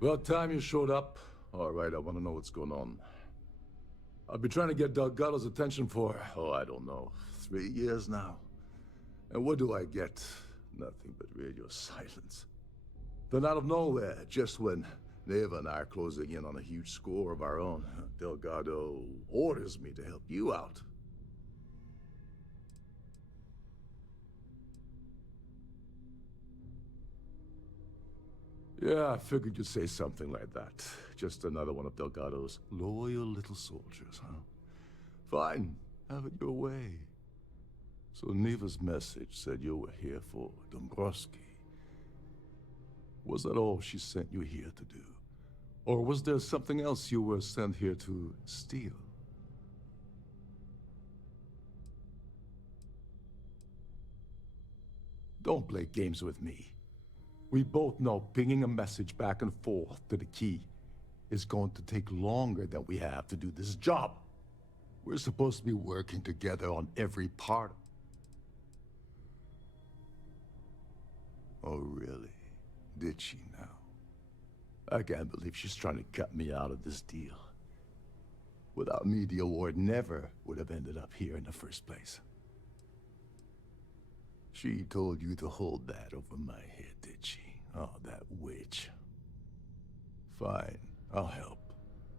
About time you showed up. All right, I want to know what's going on. I've been trying to get Delgado's attention for, I don't know, 3 years now. And what do I get? Nothing but radio silence. Then out of nowhere, just when Neva and I are closing in on a huge score of our own, Delgado orders me to help you out. Yeah, I figured you'd say something like that. Just another one of Delgado's loyal little soldiers, huh? Fine, have it your way. So Neva's message said you were here for Dombrowski. Was that all she sent you here to do? Or was there something else you were sent here to steal? Don't play games with me. We both know pinging a message back and forth to the key is going to take longer than we have to do this job. We're supposed to be working together on every part. Oh, really? Did she now? I can't believe she's trying to cut me out of this deal. Without me, the award never would have ended up here in the first place. She told you to hold that over my head, did she? Oh, that witch. Fine, I'll help.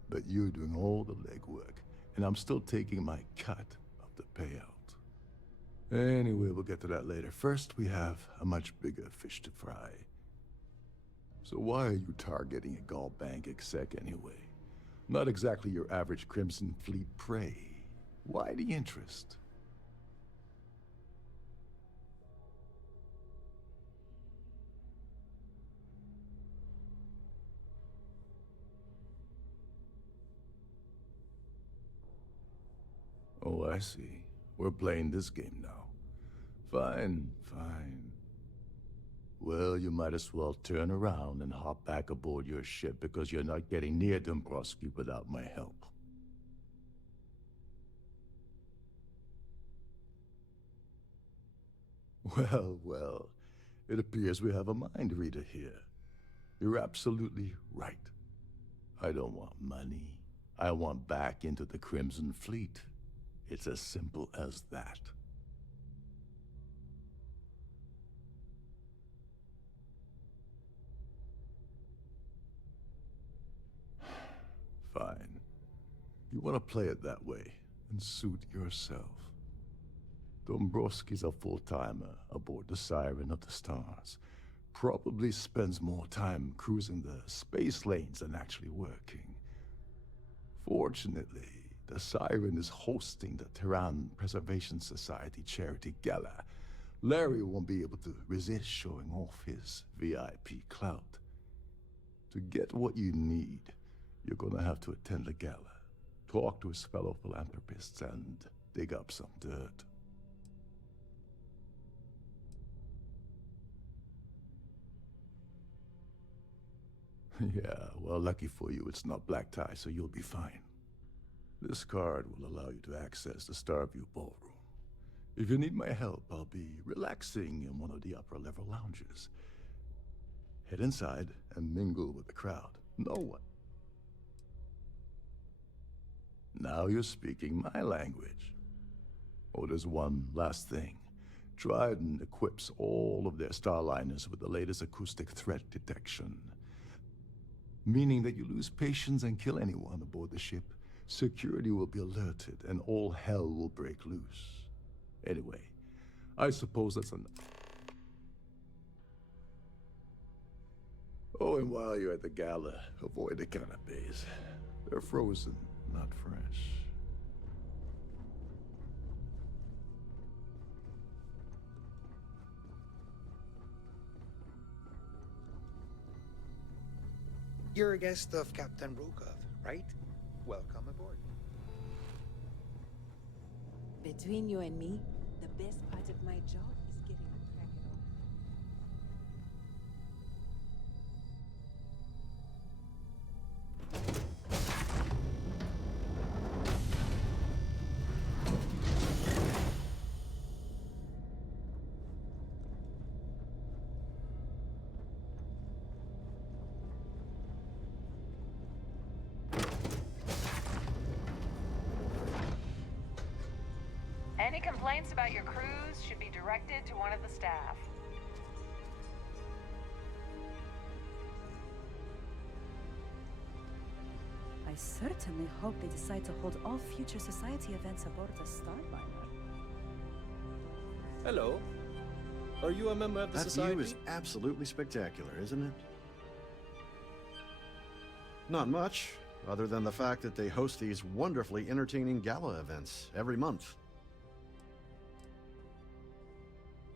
But you're doing all the legwork, and I'm still taking my cut of the payout. Anyway, we'll get to that later. First, we have a much bigger fish to fry. So why are you targeting a Gaul bank exec anyway? Not exactly your average Crimson Fleet prey. Why the interest? Oh, I see. We're playing this game now. Fine, fine. Well, you might as well turn around and hop back aboard your ship because you're not getting near Dombrowski without my help. Well, well, it appears we have a mind reader here. You're absolutely right. I don't want money. I want back into the Crimson Fleet. It's as simple as that. Fine. You want to play it that way, and suit yourself. Dombrowski's a full-timer aboard the Siren of the Stars. Probably spends more time cruising the space lanes than actually working. Fortunately, the Siren is hosting the Terran Preservation Society charity gala. Larry won't be able to resist showing off his VIP clout. To get what you need, you're gonna have to attend the gala, talk to his fellow philanthropists, and dig up some dirt. Yeah, well, lucky for you, it's not black tie, so you'll be fine. This card will allow you to access the Starfield ballroom. If you need my help, I'll be relaxing in one of the upper-level lounges. Head inside and mingle with the crowd. No one. Now you're speaking my language. Oh, there's one last thing. Trident equips all of their starliners with the latest acoustic threat detection. Meaning that you lose patience and kill anyone aboard the ship, security will be alerted and all hell will break loose. Anyway, I suppose that's enough. Oh, and while you're at the gala, avoid the canapes. They're frozen, not fresh. You're a guest of Captain Rukov, right? Welcome aboard. Between you and me, the best part of my job is getting the crack off. Any complaints about your crews should be directed to one of the staff. I certainly hope they decide to hold all future society events aboard the Starliner. Hello. Are you a member of the That society? view is absolutely spectacular, isn't it? Not much, other than the fact that they host these wonderfully entertaining gala events every month.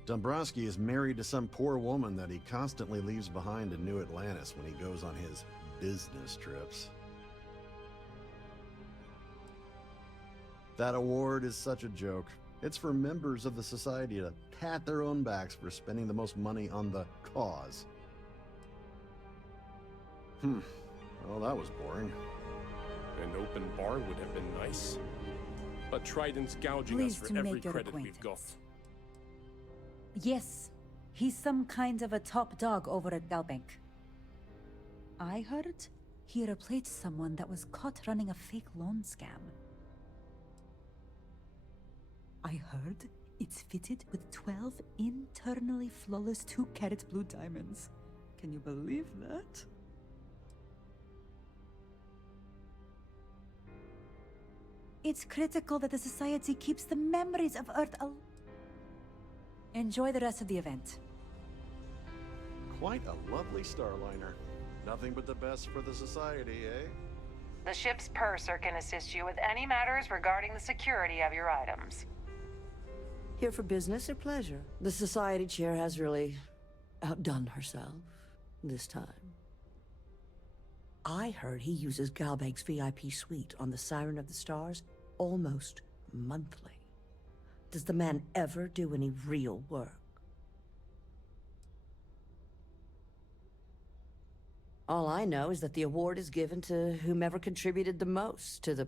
Dombrowski is married to some poor woman that he constantly leaves behind in New Atlantis when he goes on his business trips. That award is such a joke. It's for members of the society to pat their own backs for spending the most money on the cause. Well, that was boring. An open bar would have been nice. But Trident's gouging us Pleased for to every make your credit we've got. acquaintance. Yes, he's some kind of a top dog over at Galbank. I heard he replaced someone that was caught running a fake loan scam. I heard it's fitted with 12 internally flawless 2-carat blue diamonds. Can you believe that? It's critical that the society keeps the memories of Earth alive. Enjoy the rest of the event. Quite a lovely Starliner. Nothing but the best for the society, eh? The ship's purser can assist you with any matters regarding the security of your items. Here for business or pleasure? The society chair has really outdone herself this time. I heard he uses Galbank's VIP suite on the Siren of the Stars almost monthly. Does the man ever do any real work? All I know is that the award is given to whomever contributed the most to the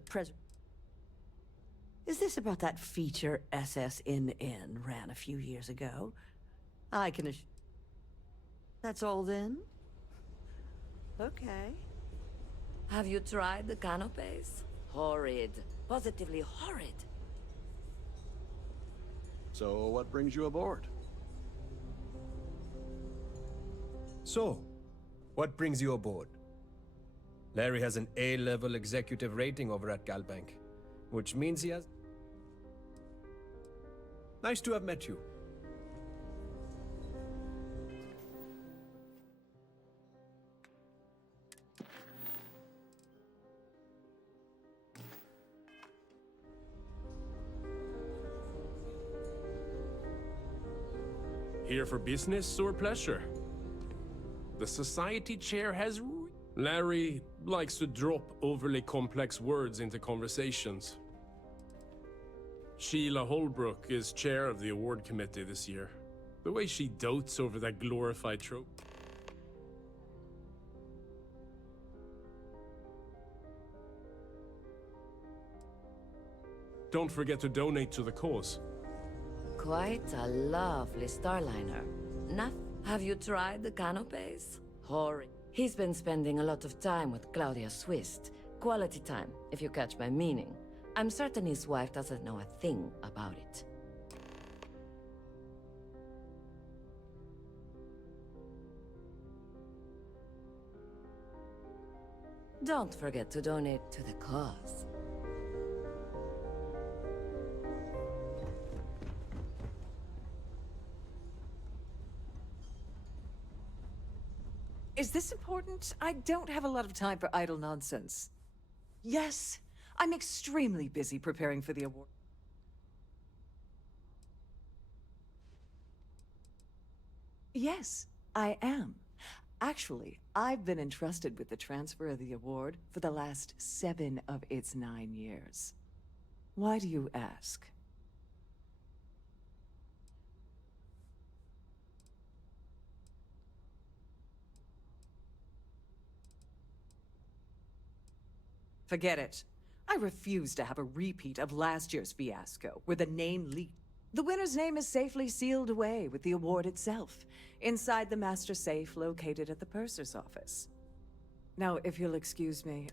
Is this about that feature SSNN ran a few years ago? I can That's all then? Okay. Have you tried the canapes? Horrid. Positively horrid. So, what brings you aboard? So, what brings you aboard? Larry has an A-level executive rating over at Galbank, which means he has... Nice to have met you. Here for business or pleasure? The society chair has... Larry likes to drop overly complex words into conversations. Sheila Holbrook is chair of the award committee this year. The way she dotes over that glorified trope. Don't forget to donate to the cause. Quite a lovely Starliner. Have you tried the canapes? Horrid. He's been spending a lot of time with Claudia Swist. Quality time, if you catch my meaning. I'm certain his wife doesn't know a thing about it. Don't forget to donate to the cause. Is this important? I don't have a lot of time for idle nonsense. Yes, I'm extremely busy preparing for the award. Yes, I am. Actually, I've been entrusted with the transfer of the award for the last 7 of its 9 years. Why do you ask? Forget it. I refuse to have a repeat of last year's fiasco, where the name leaked. The winner's name is safely sealed away with the award itself, inside the master safe located at the purser's office. Now, if you'll excuse me,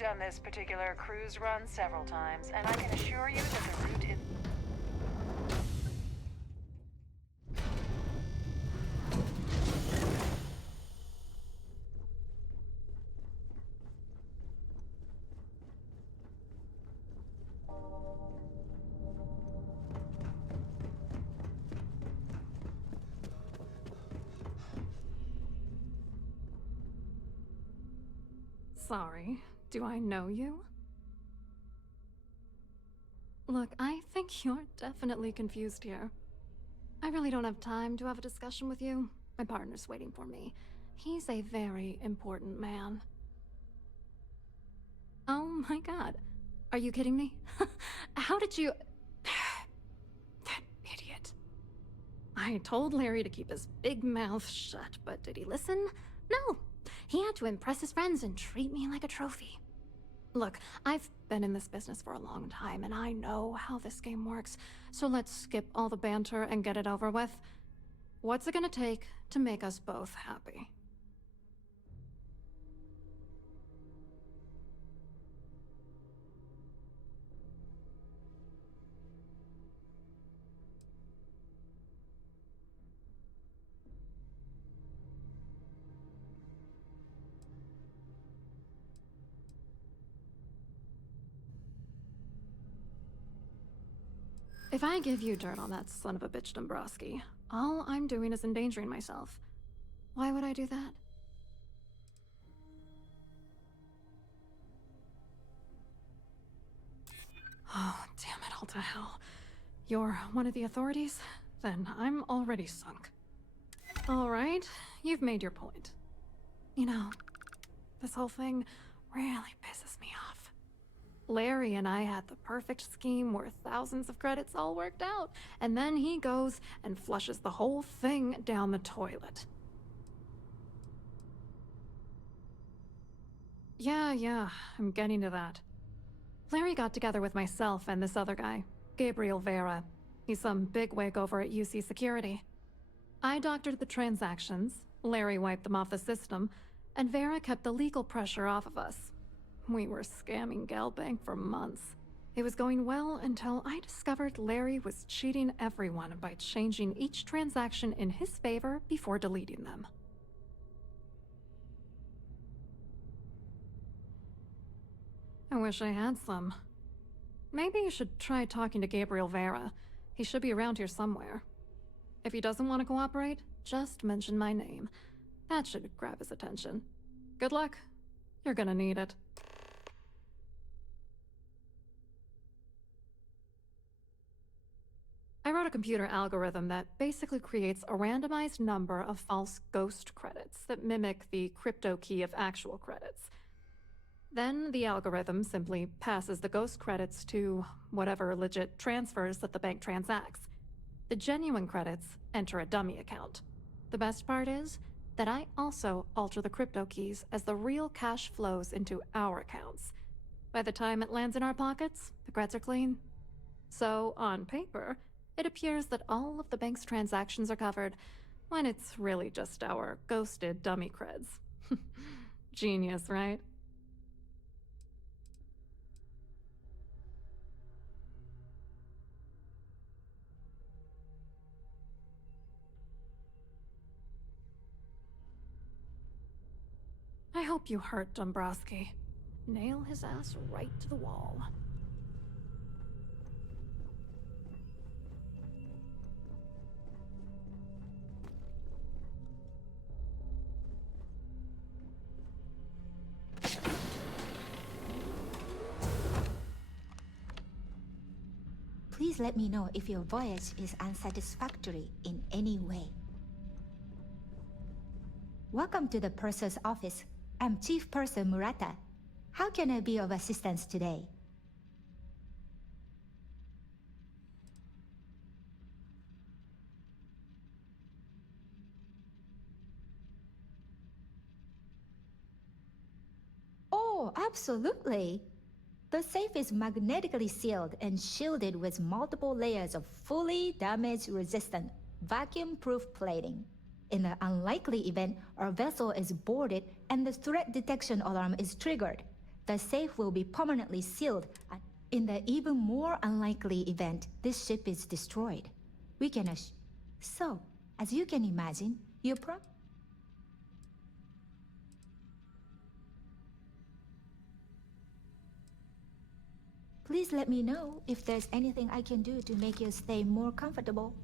done this particular cruise run several times, and I can assure you that the route is... Sorry, do I know you? Look, I think you're definitely confused here. I really don't have time to have a discussion with you. My partner's waiting for me. He's a very important man. Oh my god. Are you kidding me? How did you... That idiot. I told Larry to keep his big mouth shut, but did he listen? No. He had to impress his friends and treat me like a trophy. Look, I've been in this business for a long time, and I know how this game works, so let's skip all the banter and get it over with. What's it gonna take to make us both happy? If I give you dirt on that son of a bitch Dombrowski, all I'm doing is endangering myself. Why would I do that? Oh, damn it all to hell. You're one of the authorities? Then I'm already sunk. Alright, you've made your point. You know, this whole thing really pisses me off. Larry and I had the perfect scheme worth thousands of credits all worked out, and then he goes and flushes the whole thing down the toilet. Yeah, I'm getting to that. Larry got together with myself and this other guy, Gabriel Vera. He's some bigwig over at UC Security. I doctored the transactions, Larry wiped them off the system, and Vera kept the legal pressure off of us. We were scamming Galbank for months. It was going well until I discovered Larry was cheating everyone by changing each transaction in his favor before deleting them. I wish I had some. Maybe you should try talking to Gabriel Vera. He should be around here somewhere. If he doesn't want to cooperate, just mention my name. That should grab his attention. Good luck. You're gonna need it. I wrote a computer algorithm that basically creates a randomized number of false ghost credits that mimic the crypto key of actual credits. Then the algorithm simply passes the ghost credits to whatever legit transfers that the bank transacts. The genuine credits enter a dummy account. The best part is that I also alter the crypto keys as the real cash flows into our accounts. By the time it lands in our pockets, the creds are clean. So, on paper, it appears that all of the bank's transactions are covered, when it's really just our ghosted dummy creds. Genius, right? I hope you hurt Dombrowski. Nail his ass right to the wall. Please let me know if your voyage is unsatisfactory in any way. Welcome to the Purser's office. I'm Chief Purser Murata. How can I be of assistance today? Oh, absolutely. The safe is magnetically sealed and shielded with multiple layers of fully damage-resistant, vacuum-proof plating. In the unlikely event our vessel is boarded and the threat detection alarm is triggered, the safe will be permanently sealed. In the even more unlikely event this ship is destroyed, we can So, as you can imagine, you Please let me know if there's anything I can do to make your stay more comfortable.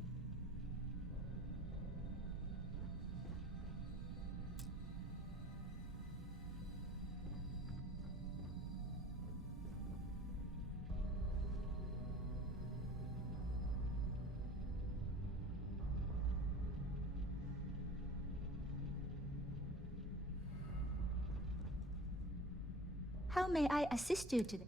How may I assist you today?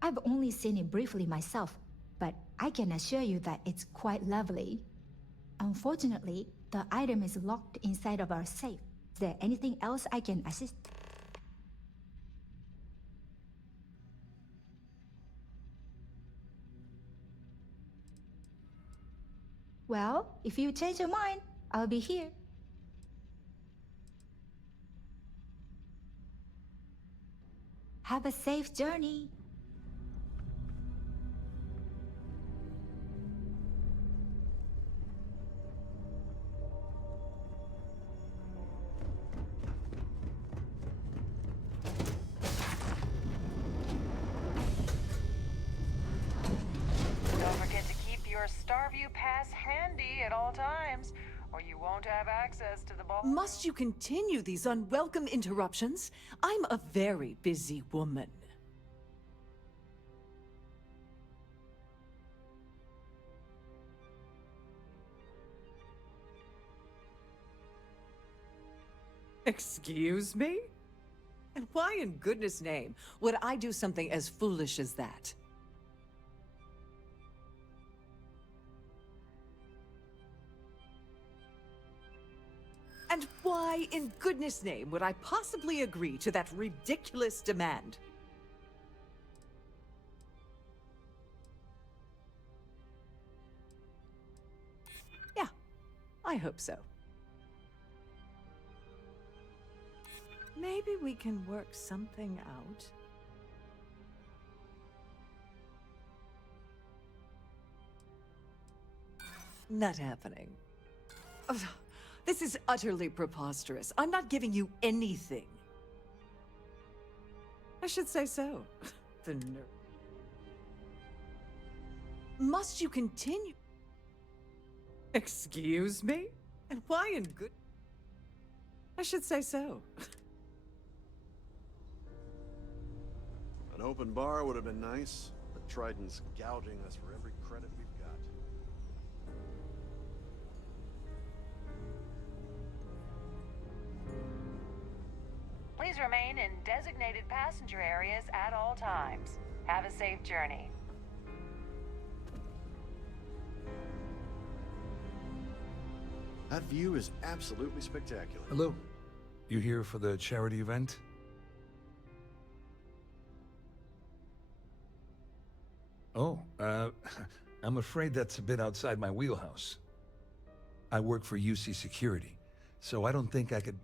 I've only seen it briefly myself, but I can assure you that it's quite lovely. Unfortunately, the item is locked inside of our safe. Is there anything else I can assist? Well, if you change your mind, I'll be here. Have a safe journey. Don't forget to keep your Starview pass handy at all times, or you won't have access to the ball. Must you continue these unwelcome interruptions? I'm a very busy woman. Excuse me? And why in goodness name would I do something as foolish as that? And why in goodness name would I possibly agree to that ridiculous demand? Yeah, I hope so. Maybe we can work something out. Not happening. Ugh, this is utterly preposterous. I'm not giving you anything. I should say so. The nerve. Must you continue? Excuse me? And why in good... I should say so. An open bar would have been nice, but Triton's gouging us for every credit we've got. Please remain in designated passenger areas at all times. Have a safe journey. That view is absolutely spectacular. Hello. You here for the charity event? Oh, I'm afraid that's a bit outside my wheelhouse. I work for UC Security, so I don't think I could...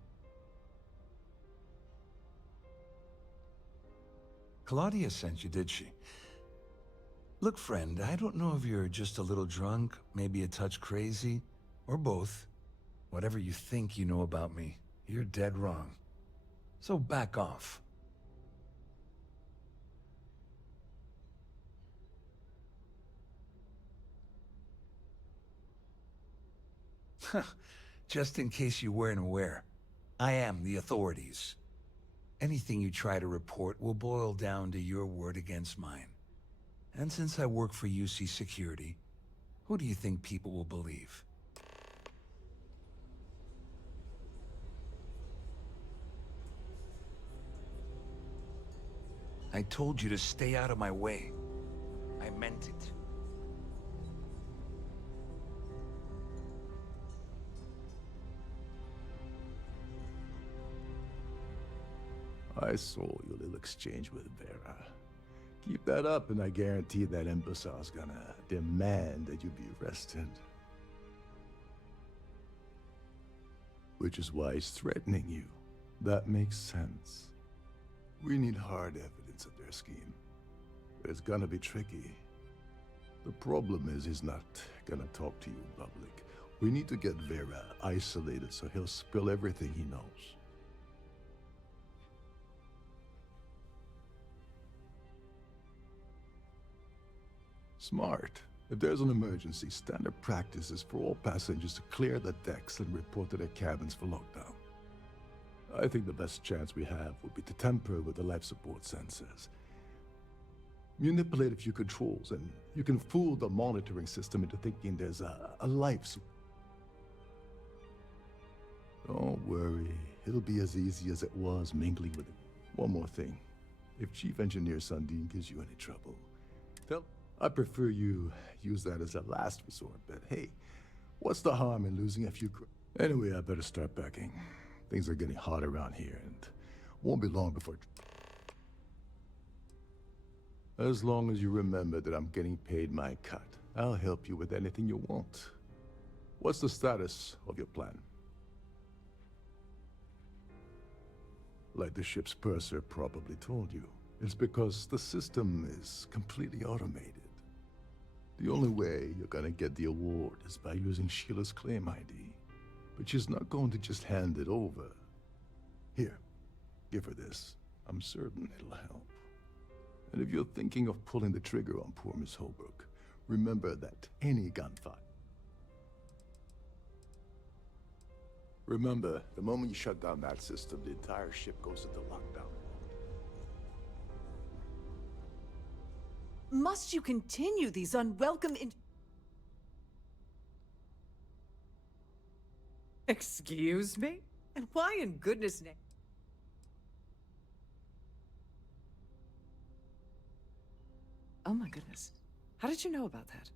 Claudia sent you, did she? Look, friend, I don't know if you're just a little drunk, maybe a touch crazy, or both. Whatever you think you know about me, you're dead wrong. So back off. Just in case you weren't aware, I am the authorities. Anything you try to report will boil down to your word against mine. And since I work for UC Security, who do you think people will believe? I told you to stay out of my way. I meant it. I saw your little exchange with Vera. Keep that up and I guarantee that imbecile's gonna demand that you be arrested. Which is why he's threatening you. That makes sense. We need hard evidence of their scheme. But it's gonna be tricky. The problem is he's not gonna talk to you in public. We need to get Vera isolated so he'll spill everything he knows. Smart. If there's an emergency, standard practice is for all passengers to clear the decks and report to their cabins for lockdown. I think the best chance we have would be to tamper with the life support sensors. Manipulate a few controls, and you can fool the monitoring system into thinking there's a life support. Don't worry, it'll be as easy as it was mingling with it. One more thing. If Chief Engineer Sundin gives you any trouble, I prefer you use that as a last resort, but hey, what's the harm in losing a few Anyway, I better start packing. Things are getting hot around here, and won't be long before... As long as you remember that I'm getting paid my cut, I'll help you with anything you want. What's the status of your plan? Like the ship's purser probably told you, it's because the system is completely automated. The only way you're gonna get the award is by using Sheila's claim ID. But she's not going to just hand it over. Here, give her this. I'm certain it'll help. And if you're thinking of pulling the trigger on poor Miss Holbrook, remember that any gunfight. Remember, the moment you shut down that system, the entire ship goes into lockdown. Must you continue these unwelcome Excuse me? And why in goodness name? Oh my goodness. How did you know about that?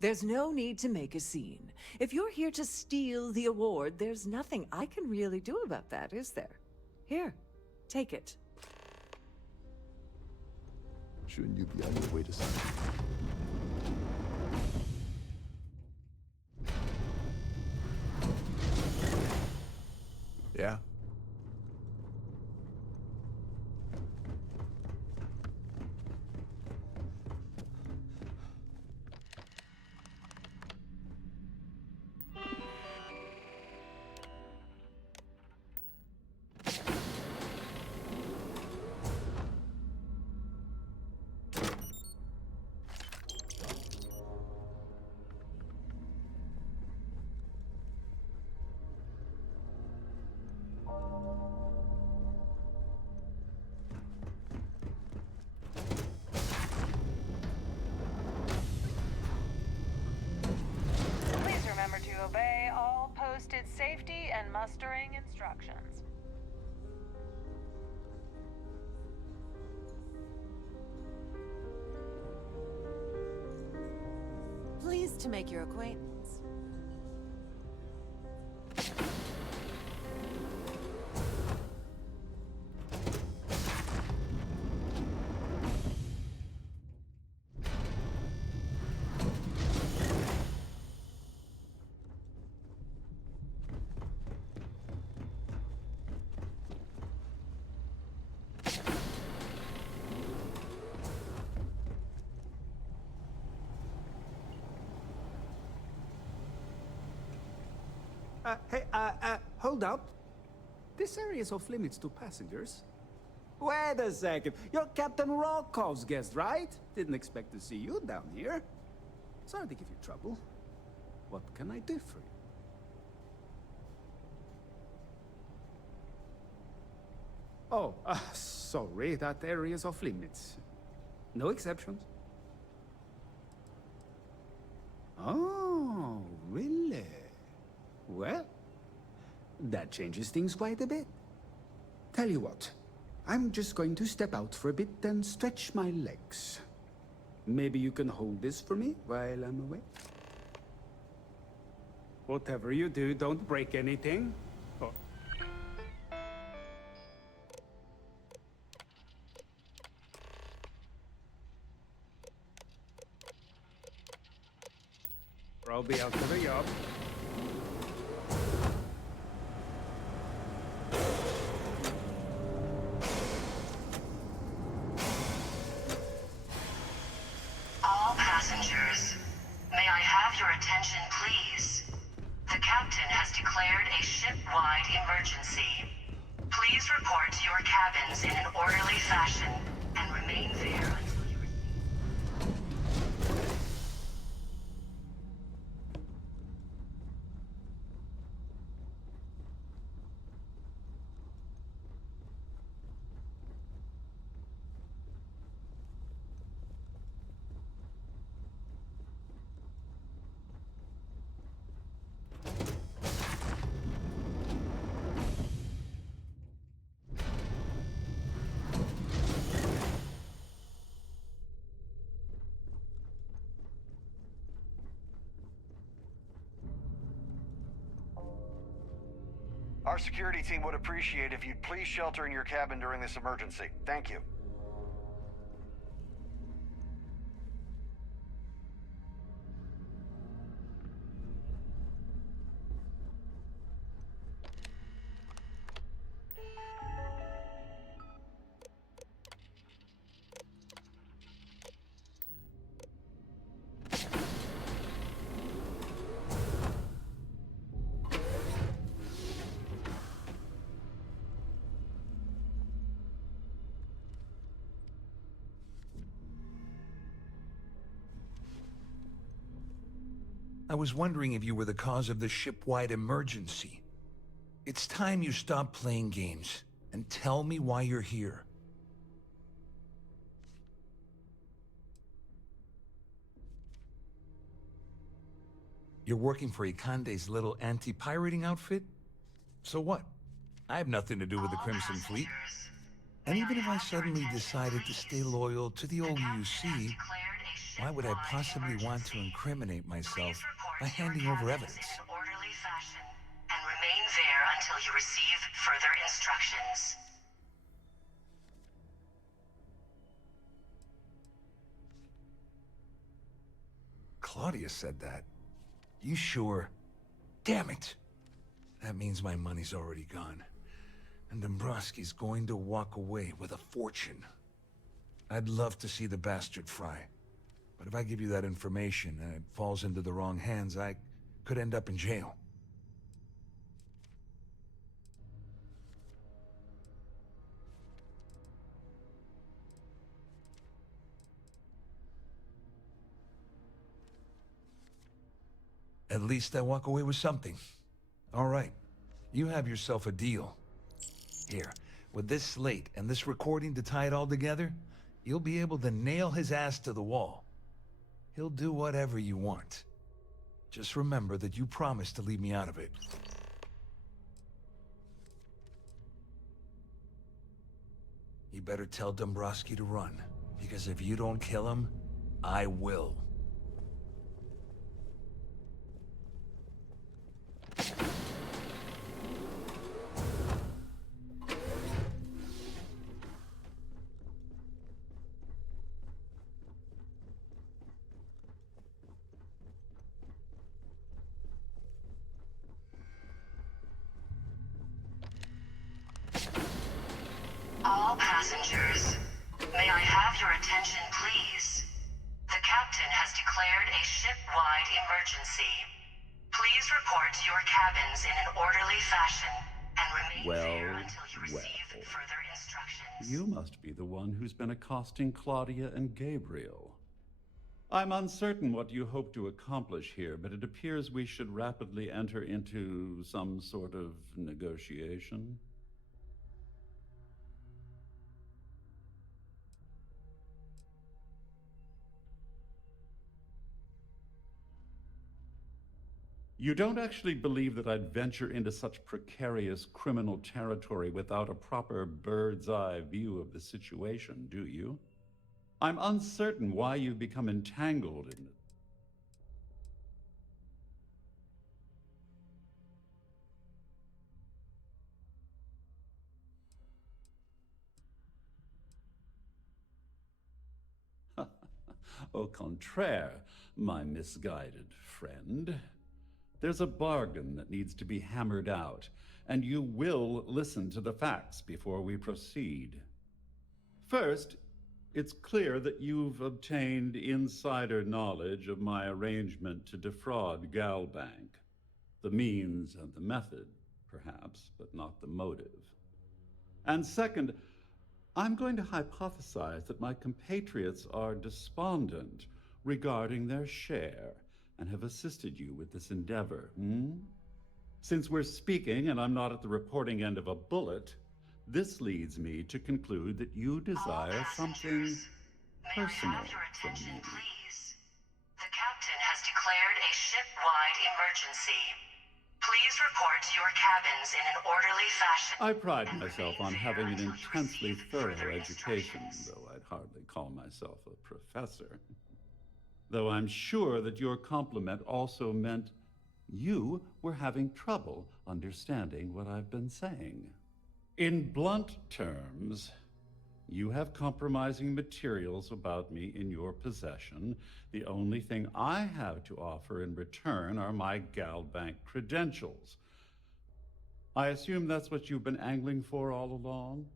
There's no need to make a scene. If you're here to steal the award, there's nothing I can really do about that, is there? Here, take it. Shouldn't you be on your way to something? Yeah? Obey all posted safety and mustering instructions. Pleased to make your acquaintance. Hold up. This area is off limits to passengers. Wait a second. You're Captain Rockov's guest, right? Didn't expect to see you down here. Sorry to give you trouble. What can I do for you? Oh, sorry. That area is off limits. No exceptions. Oh, really? Well, that changes things quite a bit. Tell you what, I'm just going to step out for a bit and stretch my legs. Maybe you can hold this for me while I'm away? Whatever you do, don't break anything. Oh. I'll be out for the job. emergency. Please report to your cabins in an orderly fashion and remain there until you receive... Our security team would appreciate if you'd please shelter in your cabin during this emergency. Thank you. I was wondering if you were the cause of the ship-wide emergency. It's time you stop playing games and tell me why you're here. You're working for Ikande's little anti-pirating outfit? So what? I have nothing to do with the Crimson Fleet. And even if I suddenly decided to stay loyal to the old UC, why would I possibly want to incriminate myself by handing over evidence? In an orderly fashion and remain there until you receive further instructions. Claudia said that. You sure? Damn it! That means my money's already gone. And Dombrowski's going to walk away with a fortune. I'd love to see the bastard fry. But if I give you that information and it falls into the wrong hands, I could end up in jail. At least I walk away with something. All right, you have yourself a deal. Here, with this slate and this recording to tie it all together, you'll be able to nail his ass to the wall. He'll do whatever you want. Just remember that you promised to leave me out of it. You better tell Dombrowski to run, because if you don't kill him, I will. All passengers, may I have your attention, please? The captain has declared a ship-wide emergency. Please report to your cabins in an orderly fashion and remain there until you receive further instructions. You must be the one who's been accosting Claudia and Gabriel. I'm uncertain what you hope to accomplish here, but it appears we should rapidly enter into some sort of negotiation. You don't actually believe that I'd venture into such precarious criminal territory without a proper bird's-eye view of the situation, do you? I'm uncertain why you've become entangled in it. Au contraire, my misguided friend. There's a bargain that needs to be hammered out, and you will listen to the facts before we proceed. First, it's clear that you've obtained insider knowledge of my arrangement to defraud Galbank. The means and the method, perhaps, but not the motive. And second, I'm going to hypothesize that my compatriots are despondent regarding their share and have assisted you with this endeavor. Since we're speaking and I'm not at the reporting end of a bullet, this leads me to conclude that you desire something personal from me. Please. The captain has declared a ship-wide emergency. Please report to your cabins in an orderly fashion. I pride myself on having an intensely thorough education, though I'd hardly call myself a professor. Though I'm sure that your compliment also meant you were having trouble understanding what I've been saying. In blunt terms, you have compromising materials about me in your possession. The only thing I have to offer in return are my GalBank credentials. I assume that's what you've been angling for all along?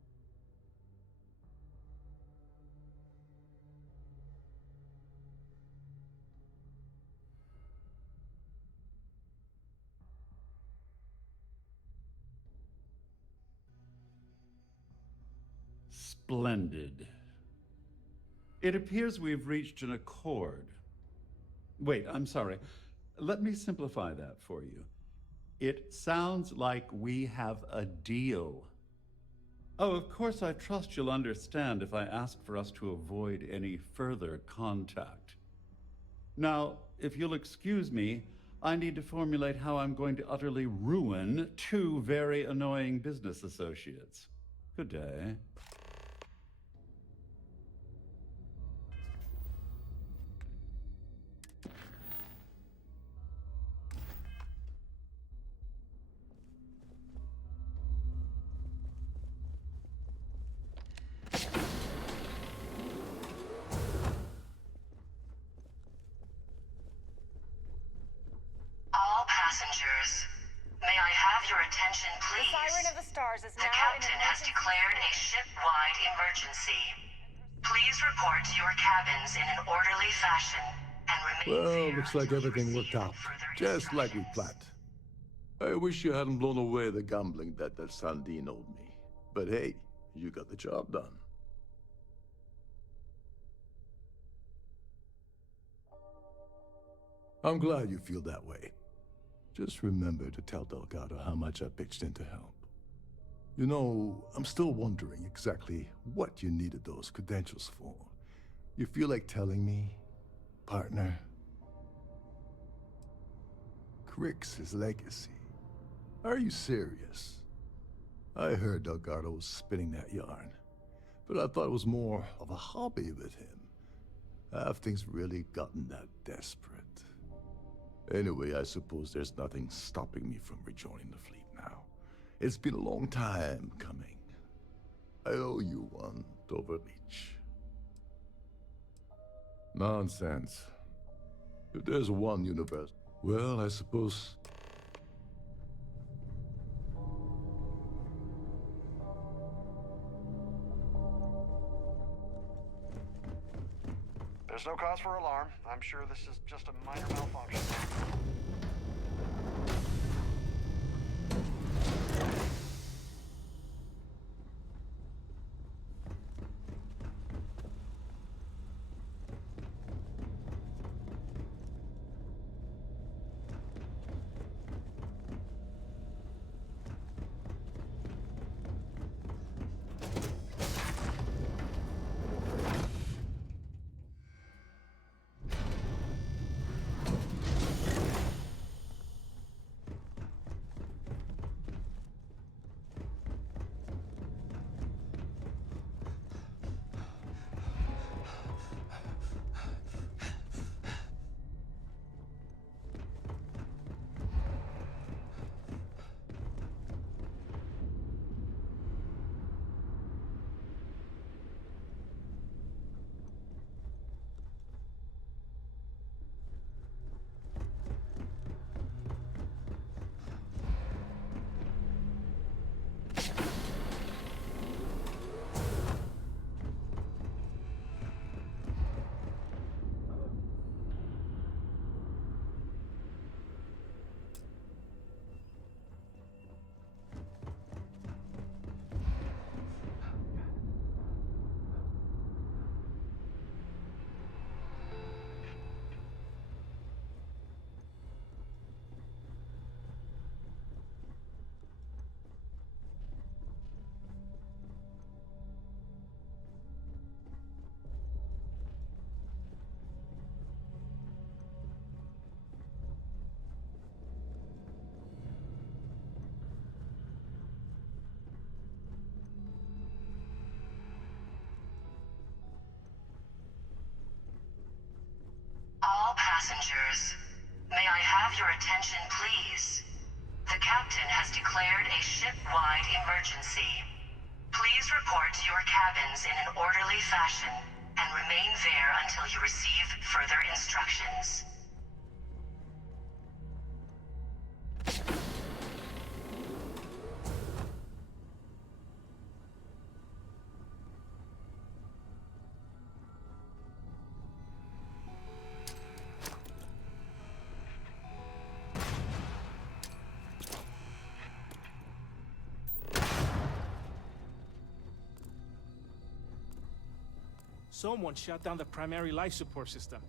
Splendid. It appears we've reached an accord. Wait, I'm sorry. Let me simplify that for you. It sounds like we have a deal. Oh, of course, I trust you'll understand if I ask for us to avoid any further contact. Now, if you'll excuse me, I need to formulate how I'm going to utterly ruin two very annoying business associates. Good day. All passengers, may I have your attention, please? The Siren of the Stars is now The captain has declared a ship-wide emergency. Please report to your cabins in an orderly fashion and remain Well, looks like everything worked out, just like we planned. I wish you hadn't blown away the gambling debt that Sandine owed me. But hey, you got the job done. I'm glad you feel that way. Just remember to tell Delgado how much I pitched in to help. You know, I'm still wondering exactly what you needed those credentials for. You feel like telling me, partner? Crix's legacy. Are you serious? I heard Delgado was spinning that yarn, but I thought it was more of a hobby with him. Have things really gotten that desperate? Anyway, I suppose there's nothing stopping me from rejoining the fleet now. It's been a long time coming. I owe you one, Overreach. Nonsense. If there's one universe, well, I suppose... There's no cause for alarm. I'm sure this is just a minor malfunction. a ship-wide emergency. Please report to your cabins in an orderly fashion and remain there until you receive further instructions. Someone shut down the primary life support system.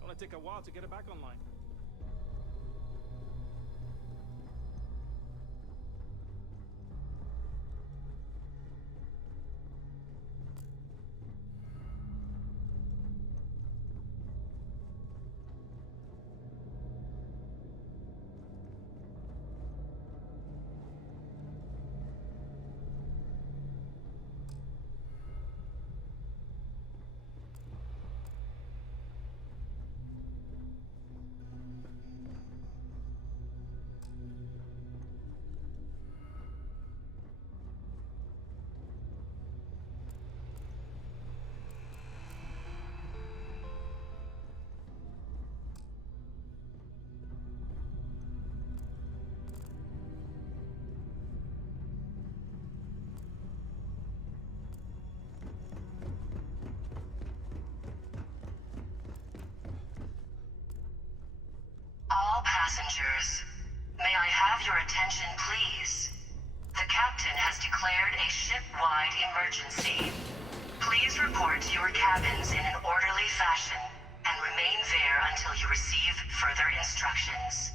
Gonna take a while to get it back online. All passengers, may I have your attention, please? The captain has declared a ship-wide emergency. Please report to your cabins in an orderly fashion and remain there until you receive further instructions.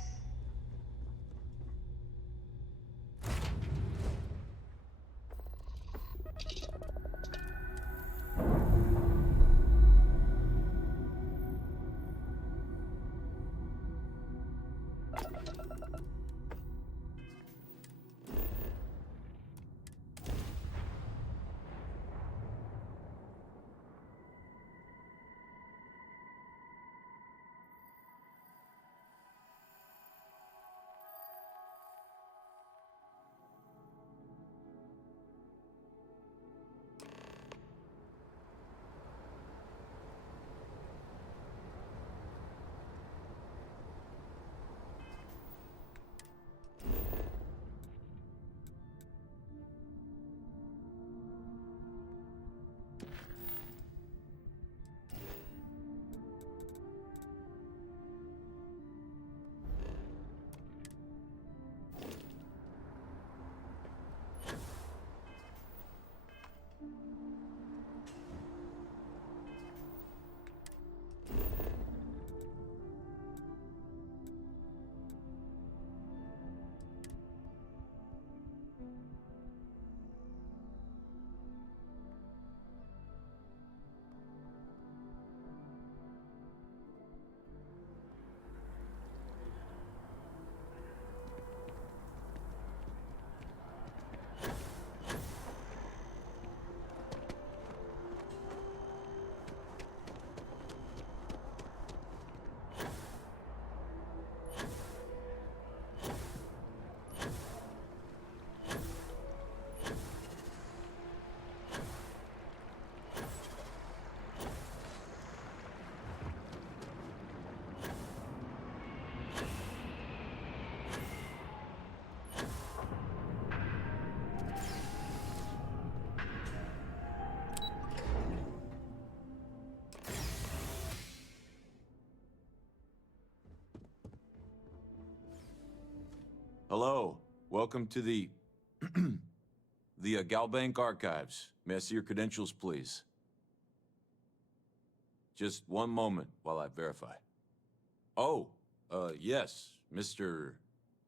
Hello. Welcome to the Galbank Archives. May I see your credentials, please? Just one moment while I verify. Oh, yes, Mr.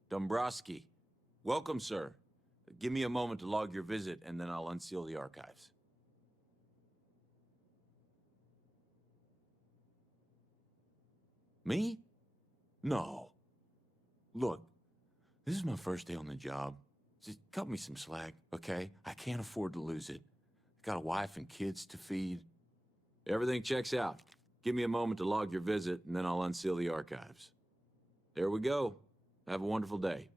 Dombrowski. Welcome, sir. Give me a moment to log your visit, and then I'll unseal the archives. Me? No. Look, this is my first day on the job. Just cut me some slack, okay? I can't afford to lose it. I got a wife and kids to feed. Everything checks out. Give me a moment to log your visit, and then I'll unseal the archives. There we go. Have a wonderful day.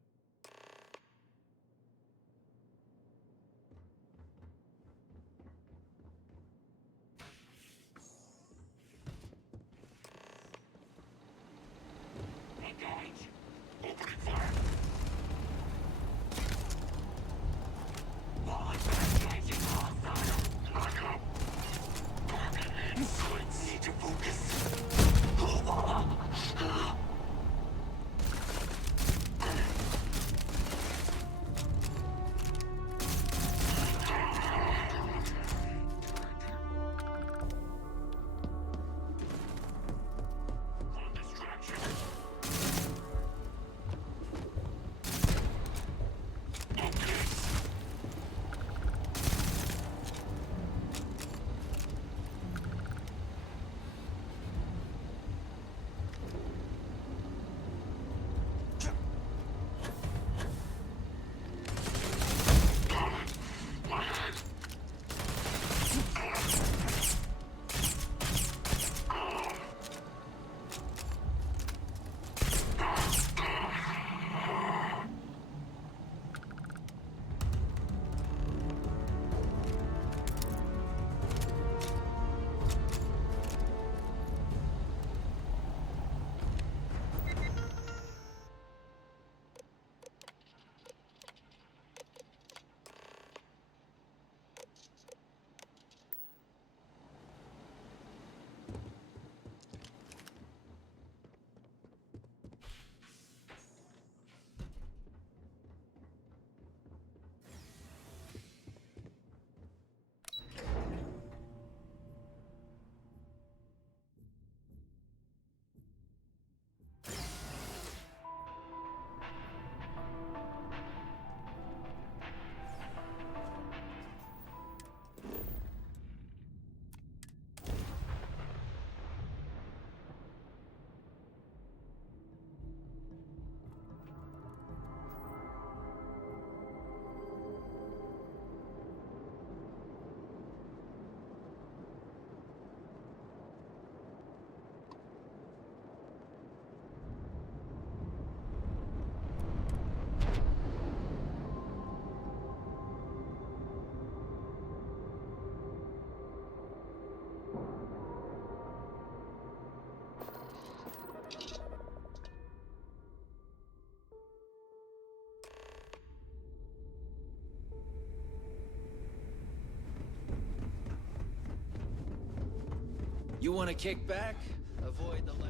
You want to kick back? Avoid the last.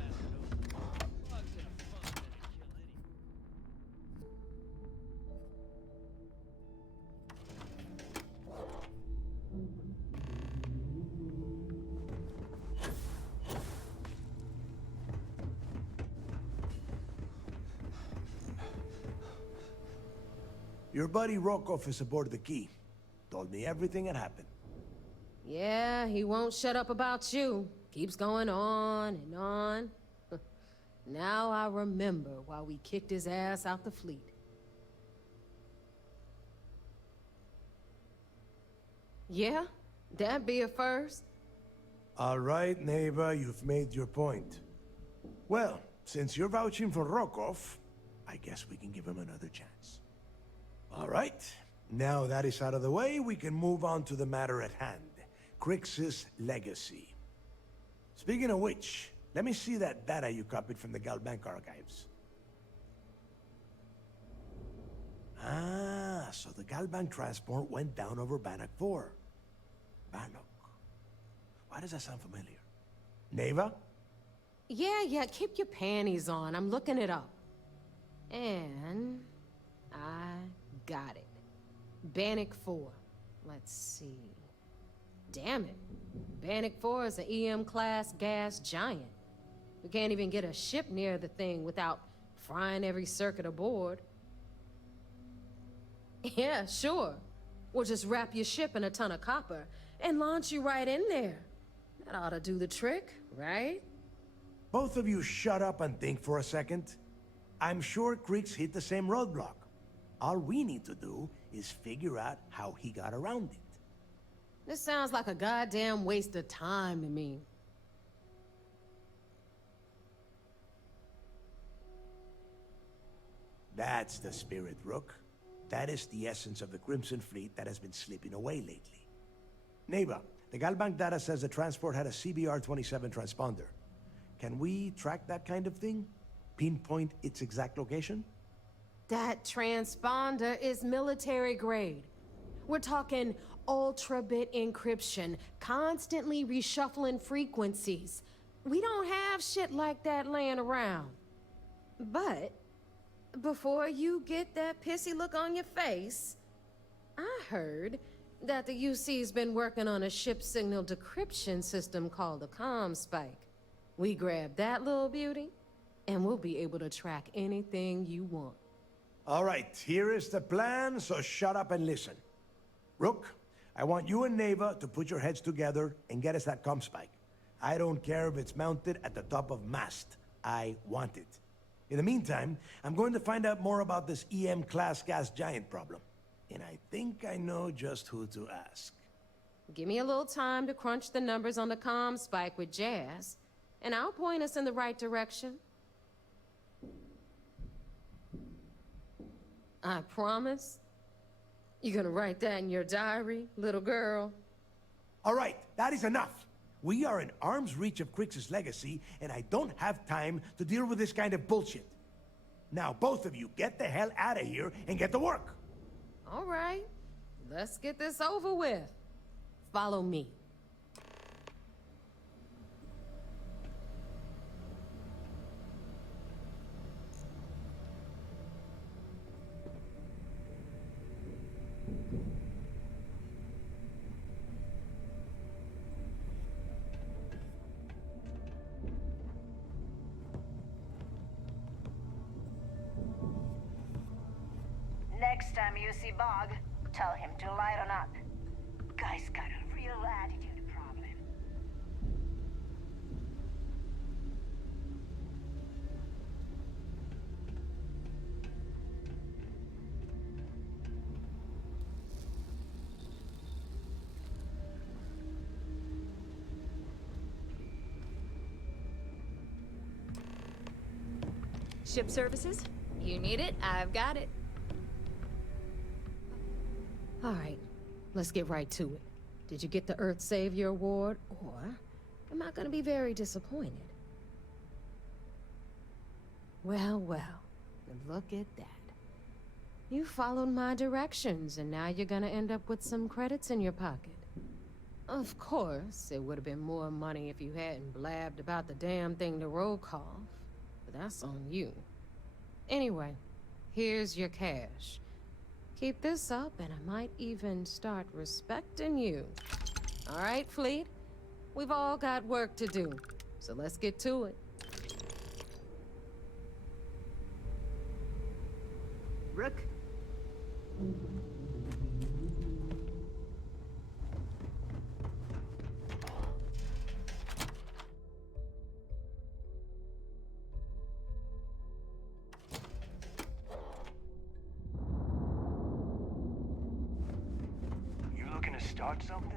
Your buddy Rokov is aboard the Key. Told me everything that happened. Yeah, he won't shut up about you. Keeps going on and on. Now I remember why we kicked his ass out the fleet. Yeah? That'd be a first. All right, neighbor, you've made your point. Well, since you're vouching for Rokov, I guess we can give him another chance. All right, now that is out of the way, we can move on to the matter at hand. Crix's legacy. Speaking of which, let me see that data you copied from the Galbank archives. Ah, so the Galbank transport went down over Bannock 4. Bannock. Why does that sound familiar? Neva? Yeah, keep your panties on. I'm looking it up. And I got it. Bannock 4. Let's see. Damn it. Bannock 4 is an EM-class gas giant. We can't even get a ship near the thing without frying every circuit aboard. Yeah, sure. We'll just wrap your ship in a ton of copper and launch you right in there. That ought to do the trick, right? Both of you shut up and think for a second. I'm sure Crix hit the same roadblock. All we need to do is figure out how he got around it. This sounds like a goddamn waste of time to me. That's the spirit, Rook. That is the essence of the Crimson Fleet that has been slipping away lately. Neva, the Galbank data says the transport had a CBR-27 transponder. Can we track that kind of thing? Pinpoint its exact location? That transponder is military grade. We're talking ultra-bit encryption, constantly reshuffling frequencies. We don't have shit like that laying around. But before you get that pissy look on your face, I heard that the UC's been working on a ship signal decryption system called the ComSpike. We grab that little beauty, and we'll be able to track anything you want. All right, here is the plan, so shut up and listen. Rook, I want you and Neva to put your heads together and get us that ComSpike. I don't care if it's mounted at the top of mast. I want it. In the meantime, I'm going to find out more about this EM-class gas giant problem. And I think I know just who to ask. Give me a little time to crunch the numbers on the ComSpike with Jazz, and I'll point us in the right direction. I promise. You gonna write that in your diary, little girl? All right, that is enough. We are in arm's reach of Crix's legacy, and I don't have time to deal with this kind of bullshit. Now, both of you, get the hell out of here and get to work. All right, let's get this over with. Follow me. Next time you see Bog, tell him to light on up. Guy's got a real attitude problem. Ship services? You need it? I've got it. All right, let's get right to it. Did you get the Earth Savior Award, or am I gonna be very disappointed? Well, look at that. You followed my directions, and now you're gonna end up with some credits in your pocket. Of course, it would have been more money if you hadn't blabbed about the damn thing to roll call. But that's on you. Anyway, here's your cash. Keep this up and I might even start respecting you. All right, Fleet? We've all got work to do, so let's get to it. Rook? You looking to start something?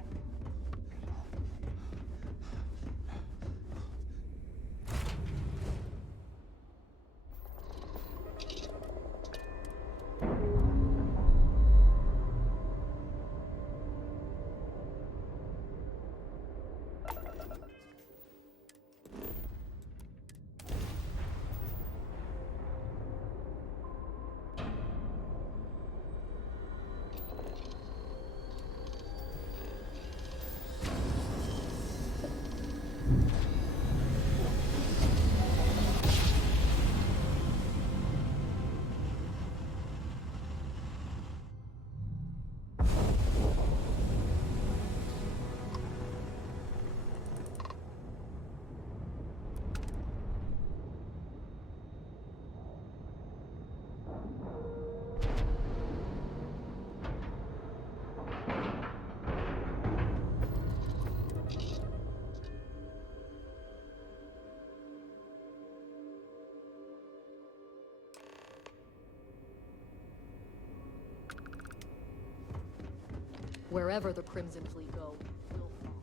Wherever the Crimson Fleet go, we'll follow.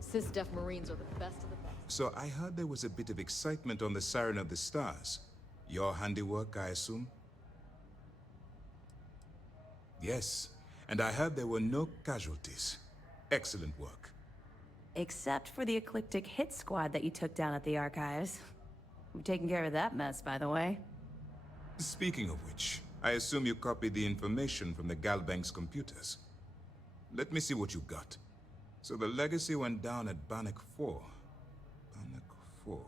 Sys-Def Marines are the best of the best. So I heard there was a bit of excitement on the Siren of the Stars. Your handiwork, I assume? Yes, and I heard there were no casualties. Excellent work. Except for the eclectic hit squad that you took down at the archives. We've taken care of that mess, by the way. Speaking of which, I assume you copied the information from the Galbank's computers. Let me see what you got. So the legacy went down at Bannock 4. Bannock 4.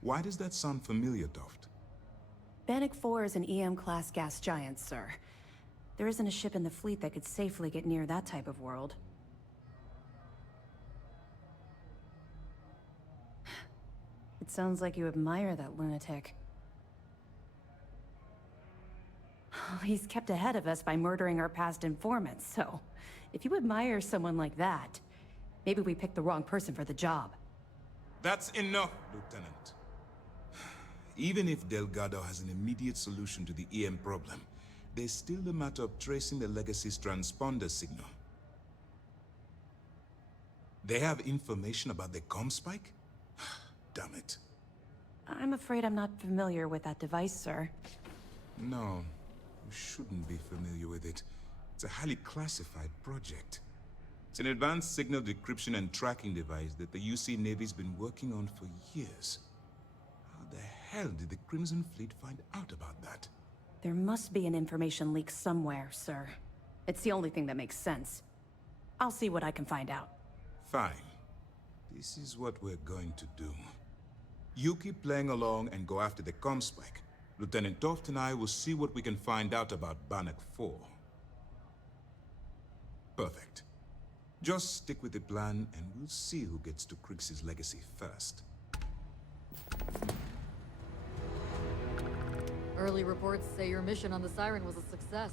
Why does that sound familiar, Toft? Bannock 4 is an EM-class gas giant, sir. There isn't a ship in the fleet that could safely get near that type of world. It sounds like you admire that lunatic. He's kept ahead of us by murdering our past informants, so if you admire someone like that, maybe we picked the wrong person for the job. That's enough, Lieutenant. Even if Delgado has an immediate solution to the EM problem, there's still the matter of tracing the Legacy's transponder signal. They have information about the comm spike? Damn it. I'm afraid I'm not familiar with that device, sir. No, you shouldn't be familiar with it. It's a highly classified project. It's an advanced signal decryption and tracking device that the UC Navy's been working on for years. How the hell did the Crimson Fleet find out about that? There must be an information leak somewhere, sir. It's the only thing that makes sense. I'll see what I can find out. Fine. This is what we're going to do. You keep playing along and go after the comm spike. Lieutenant Toft and I will see what we can find out about Bannock 4. Perfect. Just stick with the plan and we'll see who gets to Krix's legacy first. Early reports say your mission on the Siren was a success.